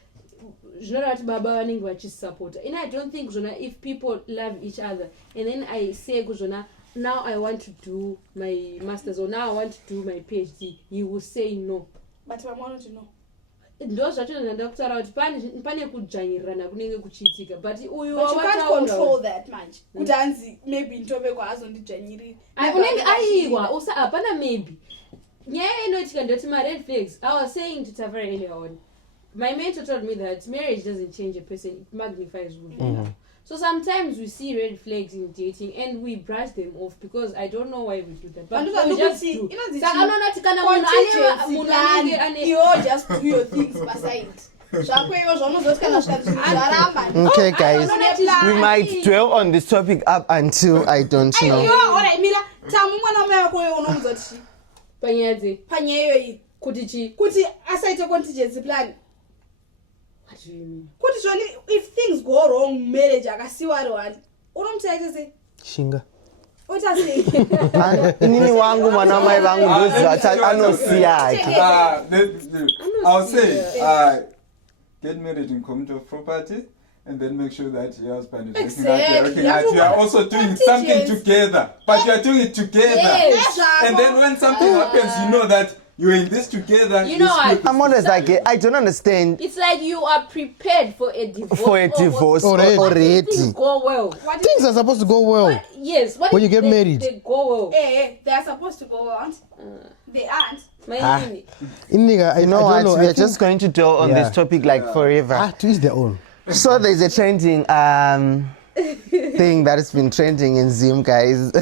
support. And I don't think if people love each other and then I say now I want to do my master's or now I want to do my PhD, you will say no. But I wanted to know. Those are doctor out but you can't control that much. Maybe in Tobago as on the January. Maybe. My red flags. I was saying to Tavara earlier on. My mentor told me that marriage doesn't change a person, it magnifies who they are. So sometimes we see red flags in dating and we brush them off because I don't know why we do that. But we just do. You just do your things beside. Okay, guys, we might dwell on this topic up until I don't know. Kuti asaite contingency plan. What do you mean? Kuti if things go wrong marriage akasiwa ari wani unomutaita sei Shinga. utasei Inini wangu mwana mai vangu ndoziva anosiya. I'll say get married in common of property and then make sure that your husband is working out. You are also doing something together, but you are doing it together. Yes. And then when something happens, you know that you're in this together. You know what? I'm always like, I don't understand. It's like you are prepared for a divorce. Already. Things go well. Things are supposed to go well. Yes. What When if you get married. They go well. they are supposed to go on. They aren't. Iniga, You know what? I We are just going to dwell on this topic like forever. to each their own. So there's a trending thing that has been trending in Zoom, guys.